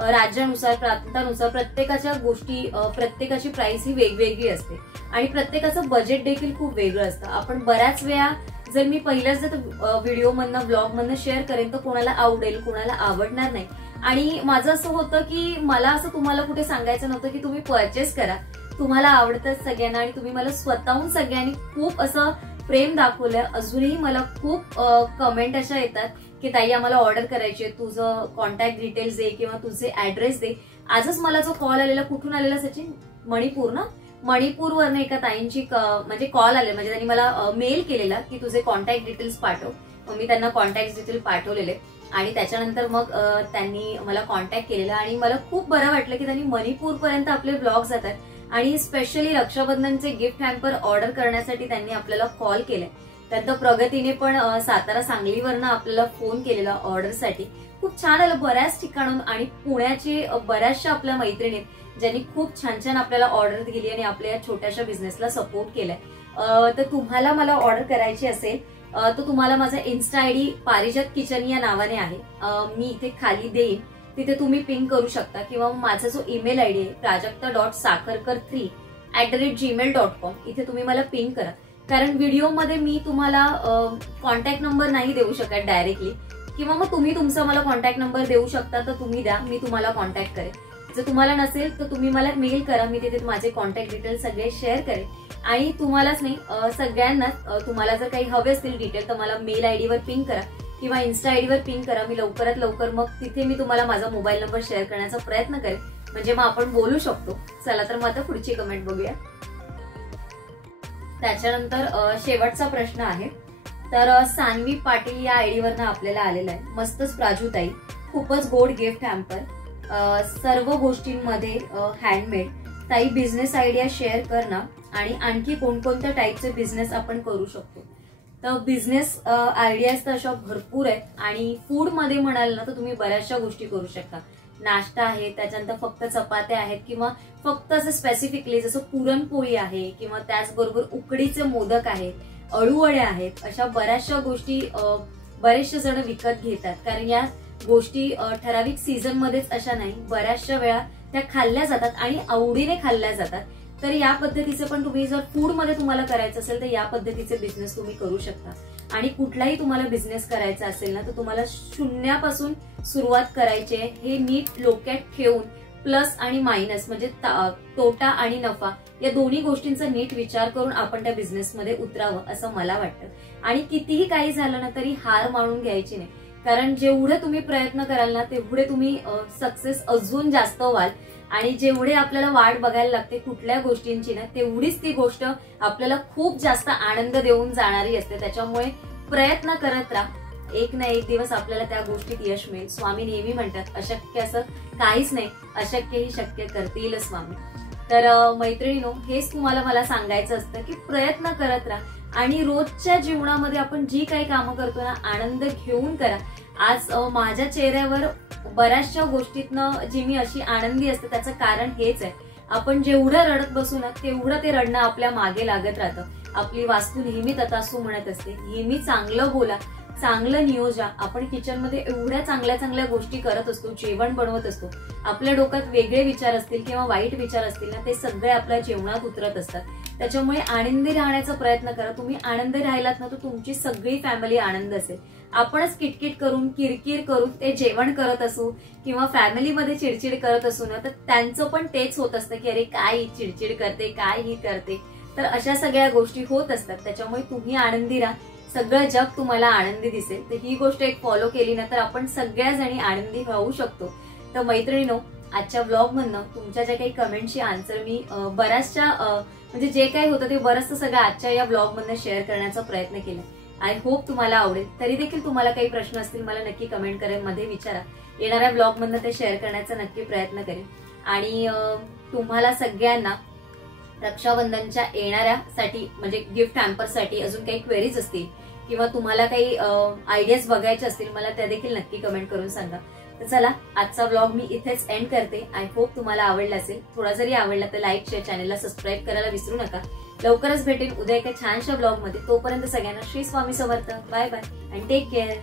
राज्यानुसार, प्रांतानुसार प्रत्येकाच्या गोष्टी, प्रत्येकाची प्राइस ही वेगवेगळी असते आणि प्रत्येकाचं बजेट देखील खूप वेगळं असतं. आपण बऱ्याच वेळा जर मी पहिल्याच जर व्हिडिओ मधनं ब्लॉग मधनं शेअर करेन तर कोणाला आवडेल, कोणाला आवडणार नाही. आणि माझं असं होतं की मला असं तुम्हाला कुठे सांगायचं नव्हतं की तुम्ही परचेस करा, तुम्हाला आवडतं सगळ्यांना. आणि तुम्ही मला स्वतःहून सगळ्यांनी खूप असं प्रेम दाखवलं. अजूनही मला खूप कमेंट अशा येतात की ताई आम्हाला ऑर्डर करायची आहे, तुझं कॉन्टॅक्ट डिटेल्स दे किंवा तुझे ऍड्रेस दे. आजच मला जो कॉल आलेला, कुठून आलेला सचिन, मणिपूर ना, मणिपूरवरनं एका ताईंची म्हणजे कॉल आले, म्हणजे त्यांनी मला मेल केलेला की तुझे कॉन्टॅक्ट डिटेल्स पाठव. मग मी त्यांना कॉन्टॅक्ट डिटेल पाठवलेले आणि त्याच्यानंतर मग त्यांनी मला कॉन्टॅक्ट केलेला आणि मला खूप बरं वाटलं की त्यांनी मणिपूरपर्यंत आपले ब्लॉग जातात. आणि स्पेशली रक्षाबंधनचे गिफ्ट हॅम्पर ऑर्डर करण्यासाठी त्यांनी आपल्याला कॉल केलाय. त्यानंतर प्रगतीने पण सातारा सांगलीवरनं आपल्याला फोन केलेला ऑर्डरसाठी. खूप छान आलं बऱ्याच ठिकाणून. आणि पुण्याची बऱ्याचशा आपल्या मैत्रिणी ज्यांनी खूप छान छान आपल्याला ऑर्डर दिली आणि आपल्या छोट्याशा बिझनेसला सपोर्ट केलाय. तर तुम्हाला मला ऑर्डर करायची असेल तो तुम्हाला माझा इन्स्टा आयडी पारिजात किचन या नावाने आहे. मी इथे खाली देईन, तिथे तुम्ही पिंग करू शकता किंवा माझा जो ईमेल आयडी आहे prajakta.sakarkar3@gmail.com इथे तुम्ही मला पिंग करा. कारण व्हिडिओमध्ये मी तुम्हाला कॉन्टॅक्ट नंबर नाही देऊ शकत डायरेक्टली, किंवा मग तुम्ही तुमचा मला कॉन्टॅक्ट नंबर देऊ शकता तर तुम्ही द्या, मी तुम्हाला कॉन्टॅक्ट करेन. जर तुम्हाला नसेल तर तुम्ही मला मेल करा, मी तिथे माझे कॉन्टॅक्ट डिटेल्स सगळे शेअर करेन. आणि तुम्हालाच नाही सगळ्यांनाच तुम्हाला जर काही हवे असतील डिटेल तर मला मेल आयडीवर पिंग करा किंवा इन्स्टा आयडीवर पिंग करा. मी लवकरात लवकर मग तिथे मी तुम्हाला माझा मोबाईल नंबर शेअर करण्याचा प्रयत्न करेन, म्हणजे मग आपण बोलू शकतो. चला तर मग आता पुढची कमेंट बघूया. त्याच्यानंतर शेवटचा प्रश्न आहे. तर सान्वी पाटील या आयडीवरनं आपल्याला आलेला आहे. मस्तच प्राजूताई, खूपच गोड गिफ्ट हॅम्पर, सर्व गोष्टींमध्ये हँडमेड. ताई बिझनेस आयडिया शेअर कर ना, आणि आणखी कोणकोणत्या टाईपचे बिझनेस आपण करू शकतो. तर बिझनेस आयडियाज तर अशा भरपूर आहेत, आणि फूड मध्ये म्हणाल ना तर तुम्ही बऱ्याचशा गोष्टी करू शकता. नाश्ता आहे, त्याच्यानंतर फक्त चपात्या आहेत, किंवा फक्त असं स्पेसिफिकली जसं पुरणपोळी आहे, किंवा त्याचबरोबर उकडीचे मोदक आहेत, अळूवड्या आहेत. अशा बऱ्याचशा गोष्टी बरेचसे जण विकत घेतात, कारण या गोष्टी ठराविक सीझन मध्येच अशा नाही, बऱ्याचशा वेळा त्या खाल्ल्या जातात आणि आवडीने खाल्ल्या जातात. तर या पद्धतीचे पण तुम्ही जर फूड मध्ये तुम्हाला करायचं असेल तर या पद्धतीचे बिझनेस तुम्ही करू शकता. आणि कुठलाही तुम्हाला बिझनेस करायचा असेल ना तर तुम्हाला शून्यापासून सुरुवात करायची आहे. हे नीट डोक्यात ठेवून प्लस आणि मायनस म्हणजे तोटा आणि नफा या दोन्ही गोष्टींचा नीट विचार करून आपण त्या बिझनेसमध्ये उतरावं असं मला वाटतं. आणि कितीही काही झालं ना तरी हार मानून घ्यायची नाही, कारण जेवढे तुम्ही प्रयत्न कराल ना तेवढे तुम्ही सक्सेस अजून जास्त व्हाल. आणि जेवढे आपल्याला वाट बघायला लागते कुठल्या गोष्टींची ना तेवढीच ती गोष्ट आपल्याला खूप जास्त आनंद देऊन जाणारी असते. त्याच्यामुळे प्रयत्न करत राहा, एक ना एक दिवस आपल्याला त्या गोष्टीत यश मिळेल. स्वामी नेहमी म्हणतात अशक्य असं काहीच नाही, अशक्य ही शक्य करतील स्वामी. तर मैत्रिणीनो, हेच तुम्हाला मला सांगायचं असतं की प्रयत्न करत राहा आणि रोजच्या जीवनामध्ये आपण जी काही कामं करतो ना आनंद घेऊन करा. आज माझ्या चेहऱ्यावर बऱ्याचशा गोष्टीतनं जी मी अशी आनंदी असते त्याचं कारण हेच आहे. आपण जेवढं रडत बसू ना तेवढं ते रडणं आपल्या मागे लागत राहतं. आपली वास्तू नेहमी तथास्तु म्हणत असते. नेहमी चांगलं बोला, चांगलं नियोजा. आपण किचनमध्ये एवढ्या चांगल्या चांगल्या गोष्टी करत असतो, जेवण बनवत असतो. आपल्या डोक्यात वेगळे विचार असतील किंवा वाईट विचार असतील ना ते सगळे आपल्या जेवणात उतरत असतात. त्याच्यामुळे आनंदी राहण्याचा प्रयत्न करा. तुम्ही आनंदी राहिलात ना तर तुमची सगळी फॅमिली आनंद असेल. आपणच किटकिट करून किरकिर करून ते जेवण करत असू किंवा फॅमिलीमध्ये चिडचिड करत असू ना तर त्यांचं पण तेच होत असतं की अरे काय चिडचिड करते, काय ही करते. तर अशा सगळ्या गोष्टी होत असतात. त्याच्यामुळे तुम्ही आनंदी राहा, सगळं जग तुम्हाला आनंदी दिसेल. तर ही गोष्ट एक फॉलो केली ना तर आपण सगळ्या जणी आनंदी राहू शकतो. तर मैत्रिणीनो, आजच्या ब्लॉग मधनं तुमच्या ज्या काही कमेंटची आन्सर मी बऱ्याचशा म्हणजे जे काही होतं ते बरंचसं सगळं आजच्या या ब्लॉग मधनं शेअर करण्याचा प्रयत्न केला. आय होप तुम्हाला आवडेल. तरी देखील तुम्हाला काही प्रश्न असतील मला नक्की कमेंट करेन मध्ये विचारा. येणाऱ्या ब्लॉग मधनं ते शेअर करण्याचा नक्की प्रयत्न करेन. आणि तुम्हाला सगळ्यांना रक्षाबंधनच्या येणाऱ्यासाठी म्हणजे गिफ्ट हॅम्परसाठी अजून काही क्वेरीज असतील किंवा तुम्हाला काही आयडियाज बघायचे असतील मला त्या देखील नक्की कमेंट करून सांगा. तर चला, आजचा ब्लॉग मी इथेच एंड करते. आय होप तुम्हाला आवडला असेल. थोडा जरी आवडला तर लाईक, शेअर, चॅनलला सबस्क्राईब करायला विसरू नका. लवकरच भेटेन उद्या एका छानशा ब्लॉग मध्ये. तोपर्यंत सगळ्यांना Shri Swami Samarth. Bye bye and take care.